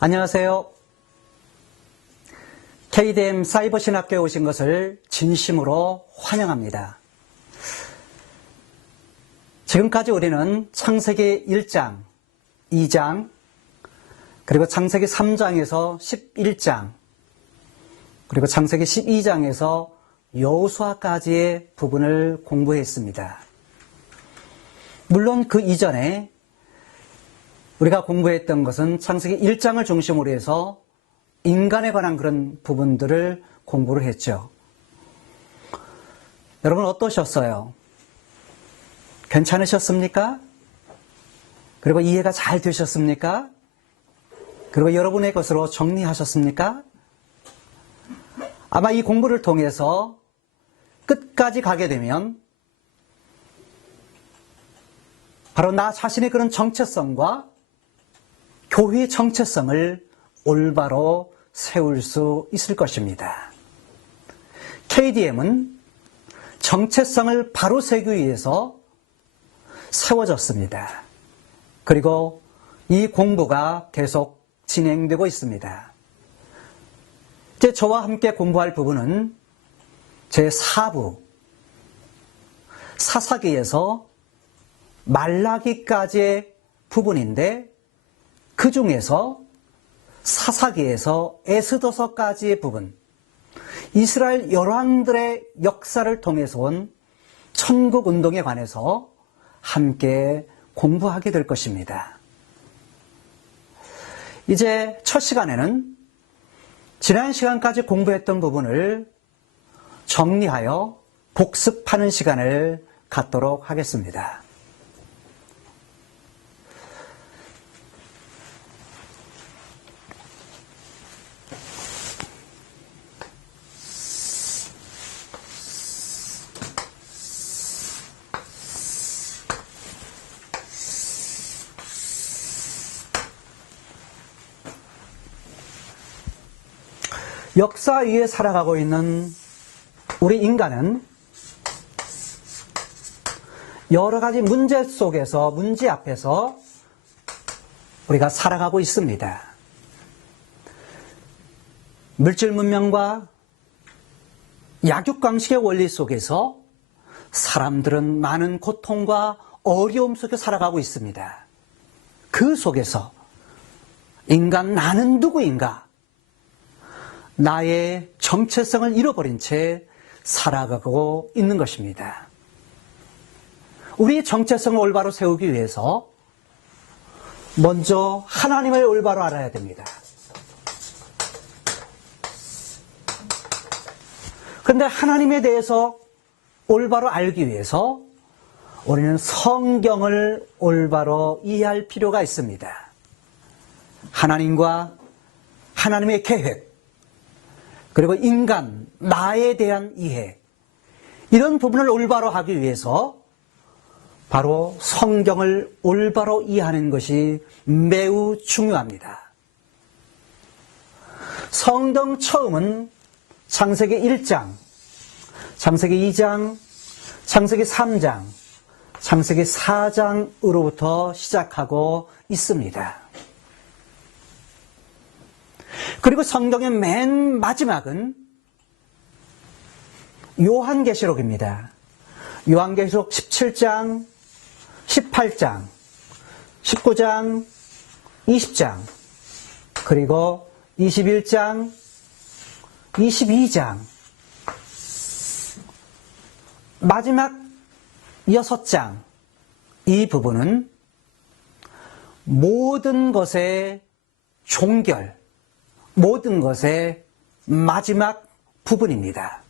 안녕하세요. KDM 사이버신학교에 오신 것을 진심으로 환영합니다. 지금까지 우리는 창세기 1장, 2장, 그리고 창세기 3장에서 11장, 그리고 창세기 12장에서 여호수아까지의 부분을 공부했습니다. 물론 그 이전에 우리가 공부했던 것은 창세기 1장을 중심으로 해서 인간에 관한 그런 부분들을 공부를 했죠. 여러분 어떠셨어요? 괜찮으셨습니까? 그리고 이해가 잘 되셨습니까? 그리고 여러분의 것으로 정리하셨습니까? 아마 이 공부를 통해서 끝까지 가게 되면 바로 나 자신의 그런 정체성과 교회의 정체성을 올바로 세울 수 있을 것입니다. KDM은 정체성을 바로 세우기 위해서 세워졌습니다. 그리고 이 공부가 계속 진행되고 있습니다. 이제 저와 함께 공부할 부분은 제4부 사사기에서 말라기까지의 부분인데 그 중에서 사사기에서 에스더서까지의 부분, 이스라엘 열왕들의 역사를 통해서 온 천국운동에 관해서 함께 공부하게 될 것입니다. 이제 첫 시간에는 지난 시간까지 공부했던 부분을 정리하여 복습하는 시간을 갖도록 하겠습니다. 역사 위에 살아가고 있는 우리 인간은 여러 가지 문제 속에서, 문제 앞에서 우리가 살아가고 있습니다. 물질 문명과 약육강식의 원리 속에서 사람들은 많은 고통과 어려움 속에 살아가고 있습니다. 그 속에서 인간 나는 누구인가? 나의 정체성을 잃어버린 채 살아가고 있는 것입니다. 우리의 정체성을 올바로 세우기 위해서 먼저 하나님을 올바로 알아야 됩니다. 그런데 하나님에 대해서 올바로 알기 위해서 우리는 성경을 올바로 이해할 필요가 있습니다. 하나님과 하나님의 계획, 그리고 인간, 나에 대한 이해, 이런 부분을 올바로 하기 위해서 바로 성경을 올바로 이해하는 것이 매우 중요합니다. 성경 처음은 창세기 1장, 창세기 2장, 창세기 3장, 창세기 4장으로부터 시작하고 있습니다. 그리고 성경의 맨 마지막은 요한계시록입니다. 요한계시록 17장, 18장, 19장, 20장, 그리고 21장, 22장, 마지막 6장, 이 부분은 모든 것의 종결, 모든 것의 마지막 부분입니다.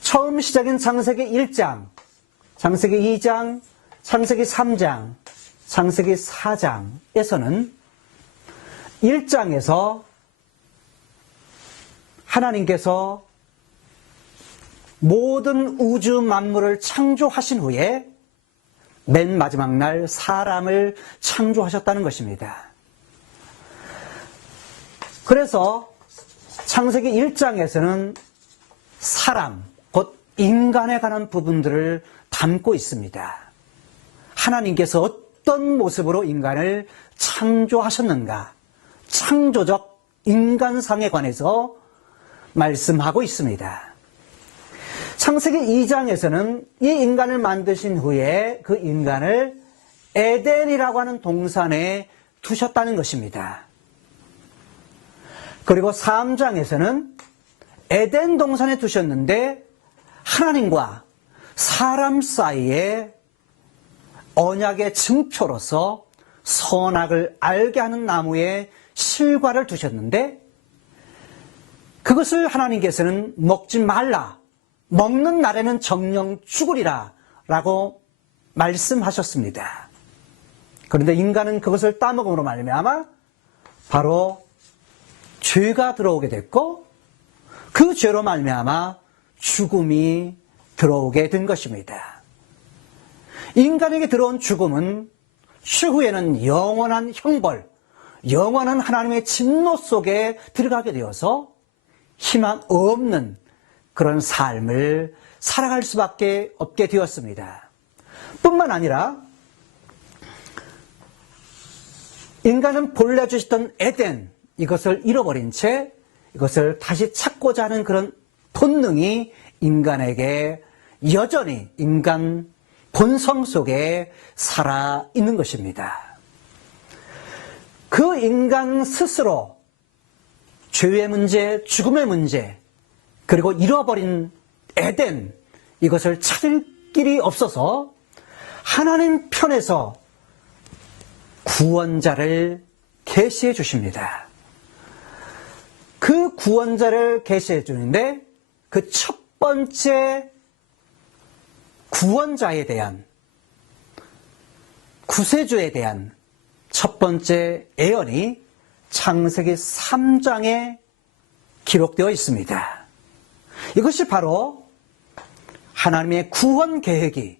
처음 시작인 창세기 1장, 창세기 2장, 창세기 3장, 창세기 4장에서는 1장에서 하나님께서 모든 우주 만물을 창조하신 후에 맨 마지막 날 사람을 창조하셨다는 것입니다. 그래서 창세기 1장에서는 사람, 곧 인간에 관한 부분들을 담고 있습니다. 하나님께서 어떤 모습으로 인간을 창조하셨는가? 창조적 인간상에 관해서 말씀하고 있습니다. 창세기 2장에서는 이 인간을 만드신 후에 그 인간을 에덴이라고 하는 동산에 두셨다는 것입니다. 그리고 3장에서는 에덴 동산에 두셨는데 하나님과 사람 사이에 언약의 증표로서 선악을 알게 하는 나무의 실과를 두셨는데 그것을 하나님께서는 먹지 말라, 먹는 날에는 정령 죽으리라 라고 말씀하셨습니다. 그런데 인간은 그것을 따먹음으로 말미암아 바로 죄가 들어오게 됐고 그 죄로 말미암아 죽음이 들어오게 된 것입니다. 인간에게 들어온 죽음은 추후에는 영원한 형벌, 영원한 하나님의 진노 속에 들어가게 되어서 희망 없는 그런 삶을 살아갈 수밖에 없게 되었습니다. 뿐만 아니라 인간은 본래 주셨던 에덴, 이것을 잃어버린 채 이것을 다시 찾고자 하는 그런 본능이 인간에게 여전히 인간 본성 속에 살아있는 것입니다. 그 인간 스스로 죄의 문제, 죽음의 문제, 그리고 잃어버린 에덴, 이것을 찾을 길이 없어서 하나님 편에서 구원자를 계시해 주십니다. 그 구원자를 계시해 주는데 그 첫 번째 구원자에 대한, 구세주에 대한 첫 번째 예언이 창세기 3장에 기록되어 있습니다. 이것이 바로 하나님의 구원 계획이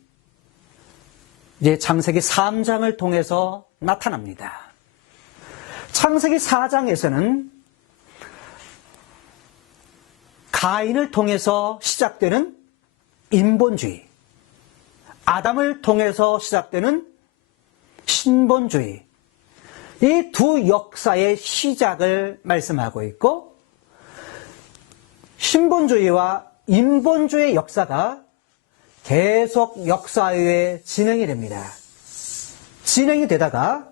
이제 창세기 3장을 통해서 나타납니다. 창세기 4장에서는 가인을 통해서 시작되는 인본주의, 아담을 통해서 시작되는 신본주의, 이 두 역사의 시작을 말씀하고 있고 신본주의와 인본주의의 역사가 계속 역사에 진행이 됩니다. 진행이 되다가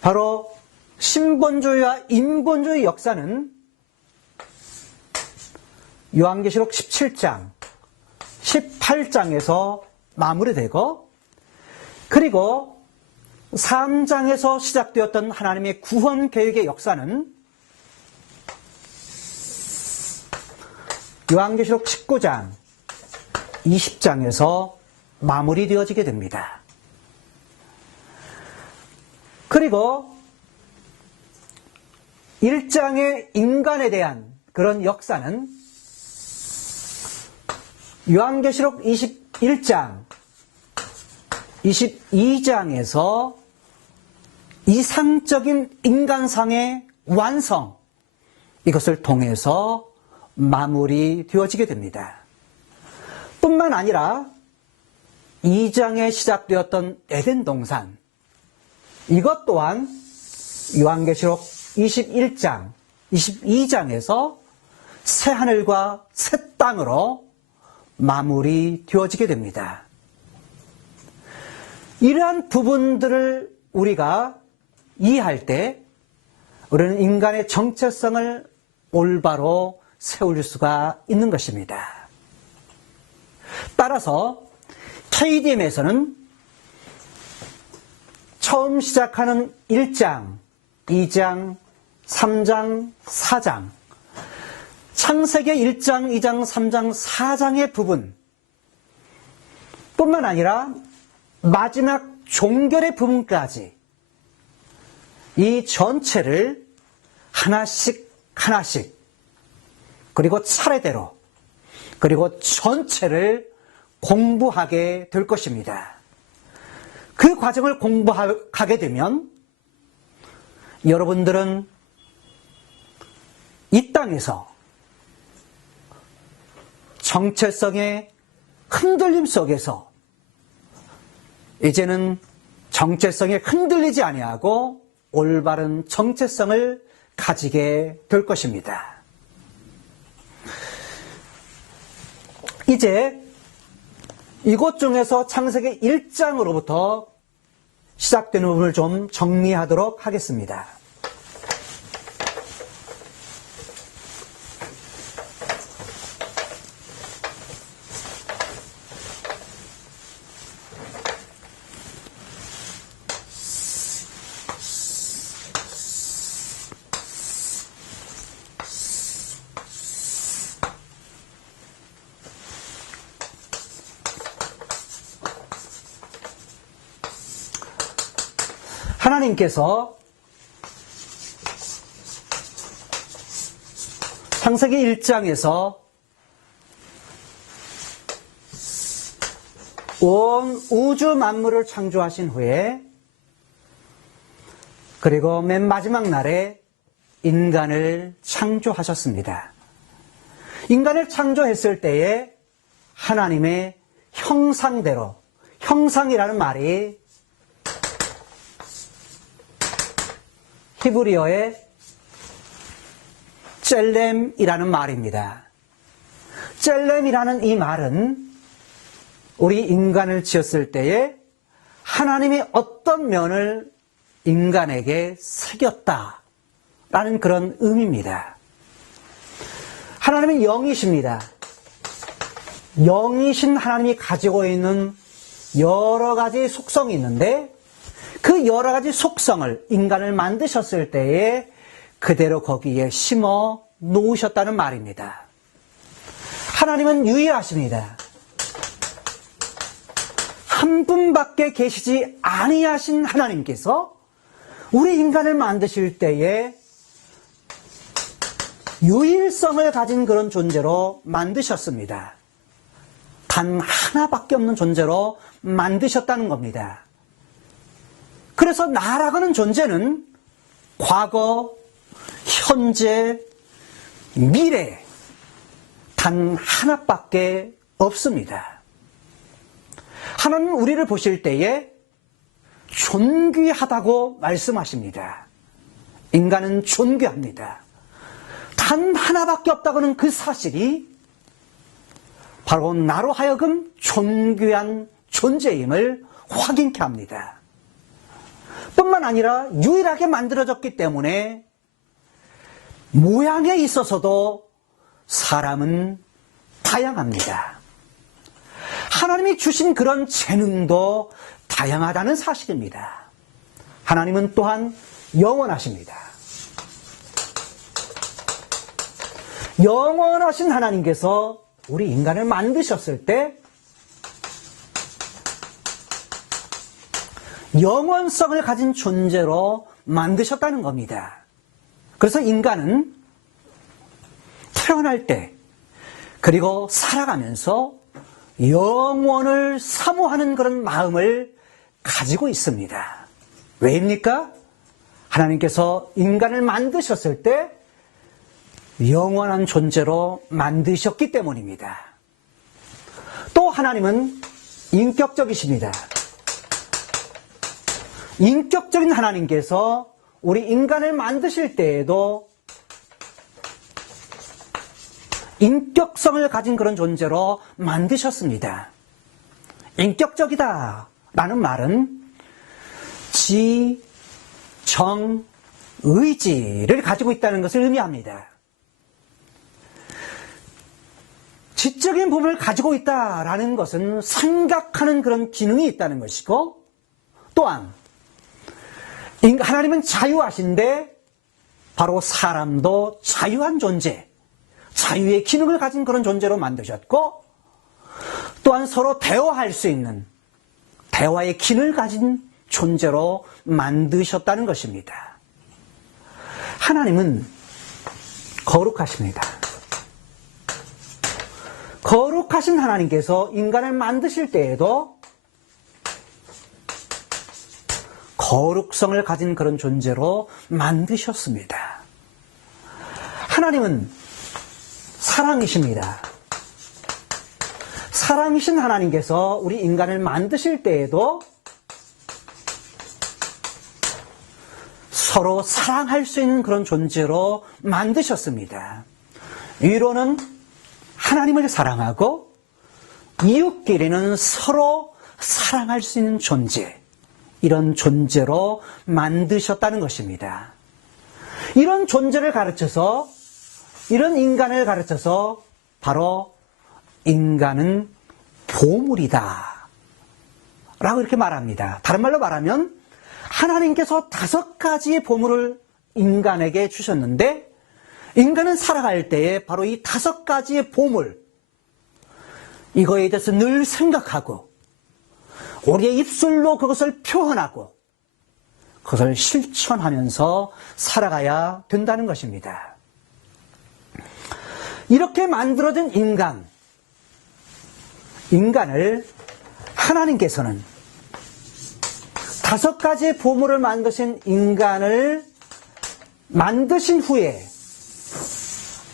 바로 신본주의와 인본주의 역사는 요한계시록 17장, 18장에서 마무리되고 그리고 3장에서 시작되었던 하나님의 구원 계획의 역사는 요한계시록 19장, 20장에서 마무리되어지게 됩니다. 그리고 1장의 인간에 대한 그런 역사는 요한계시록 21장, 22장에서 이상적인 인간상의 완성, 이것을 통해서 마무리되어지게 됩니다. 뿐만 아니라 2장에 시작되었던 에덴 동산, 이것 또한 요한계시록 21장, 22장에서 새하늘과 새 땅으로 마무리되어지게 됩니다. 이러한 부분들을 우리가 이해할 때 우리는 인간의 정체성을 올바로 세울 수가 있는 것입니다. 따라서 KDM에서는 처음 시작하는 1장, 2장, 3장, 4장, 창세기 1장, 2장, 3장, 4장의 부분 뿐만 아니라 마지막 종결의 부분까지 이 전체를 하나씩 하나씩 그리고 차례대로 그리고 전체를 공부하게 될 것입니다. 그 과정을 공부하게 되면 여러분들은 이 땅에서 정체성의 흔들림 속에서 이제는 정체성에 흔들리지 아니하고 올바른 정체성을 가지게 될 것입니다. 이제 이것 중에서 창세기 1장으로부터 시작되는 부분을 좀 정리하도록 하겠습니다. 하나님께서 창세기 1장에서 온 우주 만물을 창조하신 후에 그리고 맨 마지막 날에 인간을 창조하셨습니다. 인간을 창조했을 때에 하나님의 형상대로, 형상이라는 말이 히브리어의 첼렘이라는 말입니다. 첼렘이라는 이 말은 우리 인간을 지었을 때에 하나님이 어떤 면을 인간에게 새겼다라는 그런 의미입니다. 하나님은 영이십니다. 영이신 하나님이 가지고 있는 여러 가지 속성이 있는데 그 여러 가지 속성을 인간을 만드셨을 때에 그대로 거기에 심어 놓으셨다는 말입니다. 하나님은 유일하십니다. 한 분밖에 계시지 아니하신 하나님께서 우리 인간을 만드실 때에 유일성을 가진 그런 존재로 만드셨습니다. 단 하나밖에 없는 존재로 만드셨다는 겁니다. 그래서 나라고 하는 존재는 과거, 현재, 미래 단 하나밖에 없습니다. 하나님은 우리를 보실 때에 존귀하다고 말씀하십니다. 인간은 존귀합니다. 단 하나밖에 없다고는 그 사실이 바로 나로 하여금 존귀한 존재임을 확인케 합니다. 뿐만 아니라 유일하게 만들어졌기 때문에 모양에 있어서도 사람은 다양합니다. 하나님이 주신 그런 재능도 다양하다는 사실입니다. 하나님은 또한 영원하십니다. 영원하신 하나님께서 우리 인간을 만드셨을 때 영원성을 가진 존재로 만드셨다는 겁니다. 그래서 인간은 태어날 때 그리고 살아가면서 영원을 사모하는 그런 마음을 가지고 있습니다. 왜입니까? 하나님께서 인간을 만드셨을 때 영원한 존재로 만드셨기 때문입니다. 또 하나님은 인격적이십니다. 인격적인 하나님께서 우리 인간을 만드실 때에도 인격성을 가진 그런 존재로 만드셨습니다. 인격적이다 라는 말은 지, 정, 의지를 가지고 있다는 것을 의미합니다. 지적인 부분을 가지고 있다라는 것은 생각하는 그런 기능이 있다는 것이고, 또한 하나님은 자유하신데 바로 사람도 자유한 존재, 자유의 기능을 가진 그런 존재로 만드셨고, 또한 서로 대화할 수 있는 대화의 기능을 가진 존재로 만드셨다는 것입니다. 하나님은 거룩하십니다. 거룩하신 하나님께서 인간을 만드실 때에도 거룩성을 가진 그런 존재로 만드셨습니다. 하나님은 사랑이십니다. 사랑이신 하나님께서 우리 인간을 만드실 때에도 서로 사랑할 수 있는 그런 존재로 만드셨습니다. 위로는 하나님을 사랑하고 이웃끼리는 서로 사랑할 수 있는 존재, 이런 존재로 만드셨다는 것입니다. 이런 존재를 가르쳐서, 이런 인간을 가르쳐서 바로 인간은 보물이다 라고 이렇게 말합니다. 다른 말로 말하면 하나님께서 5가지의 보물을 인간에게 주셨는데, 인간은 살아갈 때에 바로 이 5가지의 보물, 이거에 대해서 늘 생각하고 우리의 입술로 그것을 표현하고 그것을 실천하면서 살아가야 된다는 것입니다. 이렇게 만들어진 인간을 하나님께서는 5가지의 보물을 만드신 인간을 만드신 후에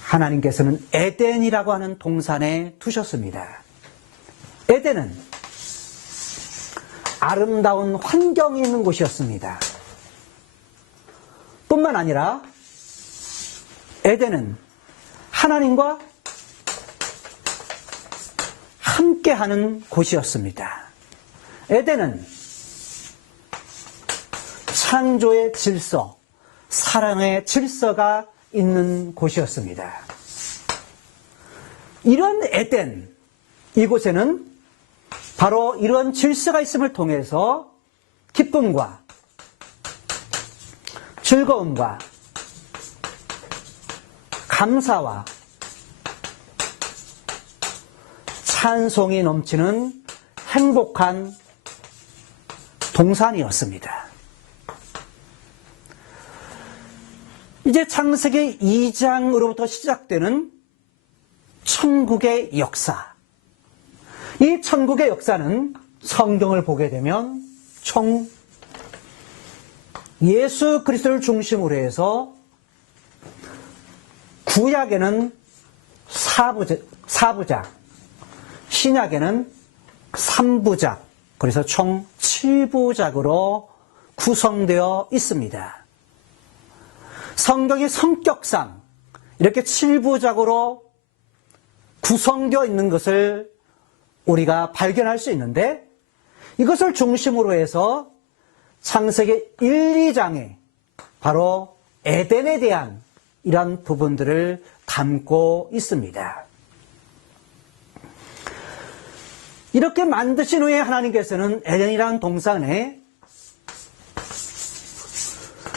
하나님께서는 에덴이라고 하는 동산에 두셨습니다. 에덴은 아름다운 환경이 있는 곳이었습니다. 뿐만 아니라 에덴은 하나님과 함께하는 곳이었습니다. 에덴은 창조의 질서, 사랑의 질서가 있는 곳이었습니다. 이런 에덴, 이곳에는 바로 이런 질서가 있음을 통해서 기쁨과 즐거움과 감사와 찬송이 넘치는 행복한 동산이었습니다. 이제 창세기 2장으로부터 시작되는 천국의 역사. 이 천국의 역사는 성경을 보게 되면 총 예수 그리스도를 중심으로 해서 구약에는 4부작, 신약에는 3부작, 그래서 총 7부작으로 구성되어 있습니다. 성경의 성격상 이렇게 7부작으로 구성되어 있는 것을 우리가 발견할 수 있는데, 이것을 중심으로 해서 창세기 1, 2장에 바로 에덴에 대한 이런 부분들을 담고 있습니다. 이렇게 만드신 후에 하나님께서는 에덴이라는 동산에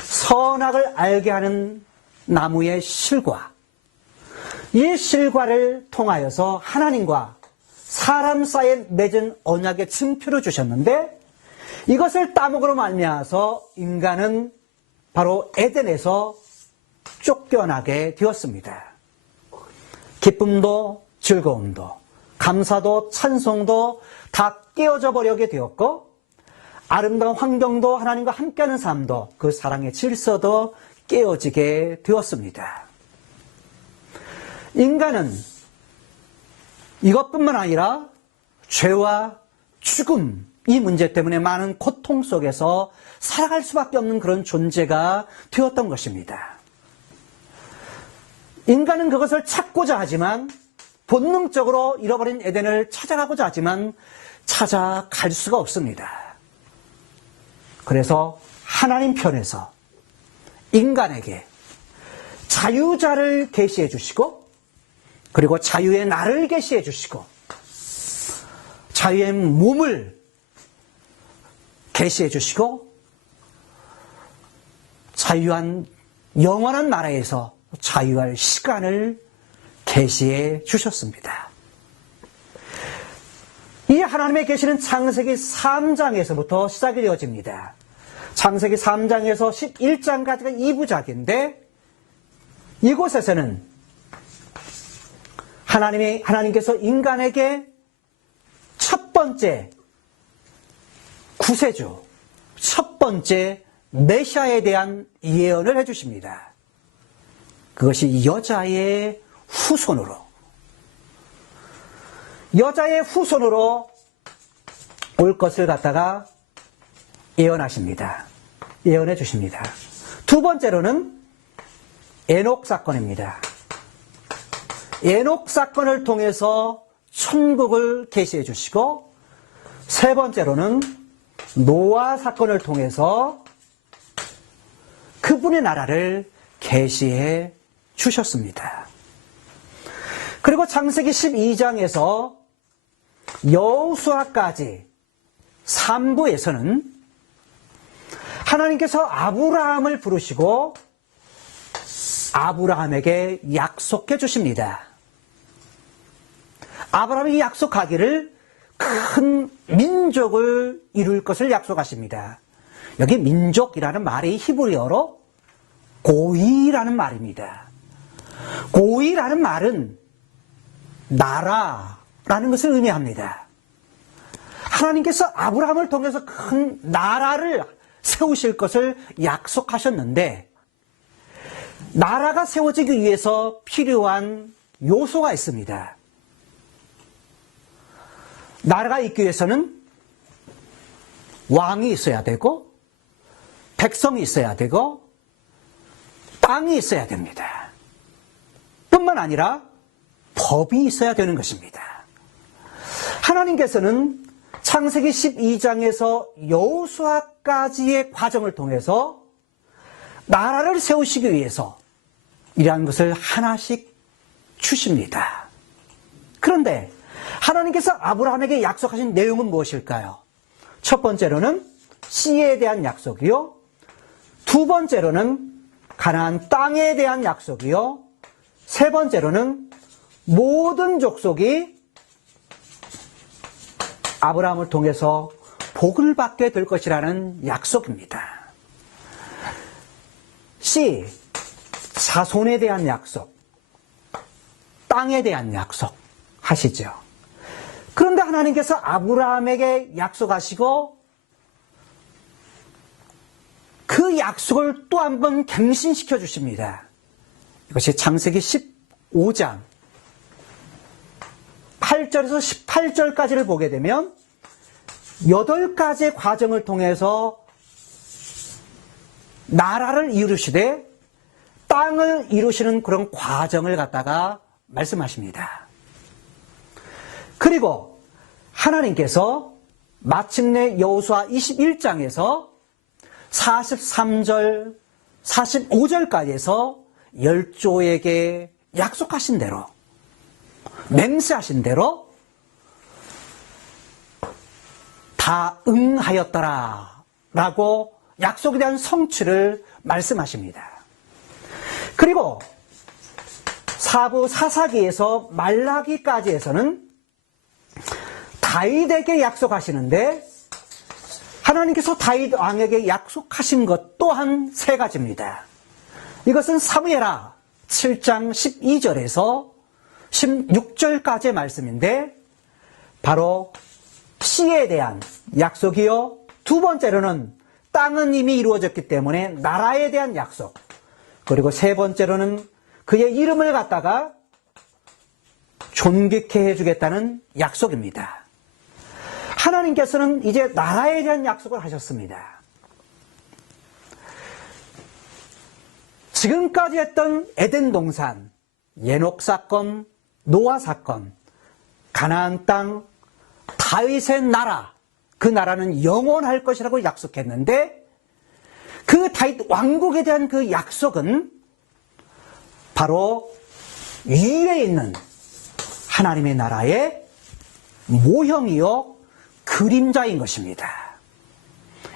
선악을 알게 하는 나무의 실과, 이 실과를 통하여서 하나님과 사람 사이에 맺은 언약의 증표를 주셨는데, 이것을 따먹으로 말미암아서 인간은 바로 에덴에서 쫓겨나게 되었습니다. 기쁨도 즐거움도 감사도 찬송도 다 깨어져 버리게 되었고, 아름다운 환경도 하나님과 함께하는 삶도 그 사랑의 질서도 깨어지게 되었습니다. 인간은 이것뿐만 아니라 죄와 죽음, 이 문제 때문에 많은 고통 속에서 살아갈 수밖에 없는 그런 존재가 되었던 것입니다. 인간은 그것을 찾고자 하지만, 본능적으로 잃어버린 에덴을 찾아가고자 하지만 찾아갈 수가 없습니다. 그래서 하나님 편에서 인간에게 자유자를 계시해 주시고, 그리고 자유의 날을 계시해 주시고, 자유의 몸을 계시해 주시고, 자유한 영원한 나라에서 자유할 시간을 계시해 주셨습니다. 이 하나님의 계시는 창세기 3장에서부터 시작이 되어집니다. 창세기 3장에서 11장까지가 2부작인데, 이곳에서는 하나님께서 인간에게 첫 번째 구세주, 첫 번째 메시아에 대한 예언을 해주십니다. 그것이 여자의 후손으로 올 것을 갖다가 예언하십니다. 예언해 주십니다. 두 번째로는 에녹 사건입니다. 에녹 사건을 통해서 천국을 계시해 주시고, 세 번째로는 노아 사건을 통해서 그분의 나라를 계시해 주셨습니다. 그리고 창세기 12장에서 여호수아까지 3부에서는 하나님께서 아브라함을 부르시고 아브라함에게 약속해 주십니다. 아브라함이 약속하기를 큰 민족을 이룰 것을 약속하십니다. 여기 민족이라는 말이 히브리어로 고이라는 말입니다. 고이라는 말은 나라라는 것을 의미합니다. 하나님께서 아브라함을 통해서 큰 나라를 세우실 것을 약속하셨는데, 나라가 세워지기 위해서 필요한 요소가 있습니다. 나라가 있기 위해서는 왕이 있어야 되고, 백성이 있어야 되고, 땅이 있어야 됩니다. 뿐만 아니라 법이 있어야 되는 것입니다. 하나님께서는 창세기 12장에서 여호수아까지의 과정을 통해서 나라를 세우시기 위해서 이러한 것을 하나씩 주십니다. 그런데 하나님께서 아브라함에게 약속하신 내용은 무엇일까요? 첫 번째로는 씨에 대한 약속이요, 두 번째로는 가나안 땅에 대한 약속이요, 세 번째로는 모든 족속이 아브라함을 통해서 복을 받게 될 것이라는 약속입니다. 씨, 자손에 대한 약속, 땅에 대한 약속 하시죠. 그런데 하나님께서 아브라함에게 약속하시고 그 약속을 또 한 번 갱신시켜 주십니다. 이것이 창세기 15장 8절에서 18절까지를 보게 되면 8가지의 과정을 통해서 나라를 이루시되 땅을 이루시는 그런 과정을 갖다가 말씀하십니다. 그리고 하나님께서 마침내 여호수아 21장에서 43절, 45절까지에서 열조에게 약속하신 대로, 맹세하신 대로 다 응하였더라 라고 약속에 대한 성취를 말씀하십니다. 그리고 사부 사사기에서 말라기까지에서는 다윗에게 약속하시는데, 하나님께서 다윗 왕에게 약속하신 것 또한 세 가지입니다. 이것은 사무엘하 7장 12절에서 16절까지의 말씀인데, 바로 씨에 대한 약속이요, 두 번째로는 땅은 이미 이루어졌기 때문에 나라에 대한 약속, 그리고 세 번째로는 그의 이름을 갖다가 존귀케 해주겠다는 약속입니다. 하나님께서는 이제 나라에 대한 약속을 하셨습니다. 지금까지 했던 에덴 동산, 에녹 사건, 노아 사건, 가나안 땅, 다윗의 나라, 그 나라는 영원할 것이라고 약속했는데, 그 다윗 왕국에 대한 그 약속은 바로 위에 있는 하나님의 나라의 모형이요, 그림자인 것입니다.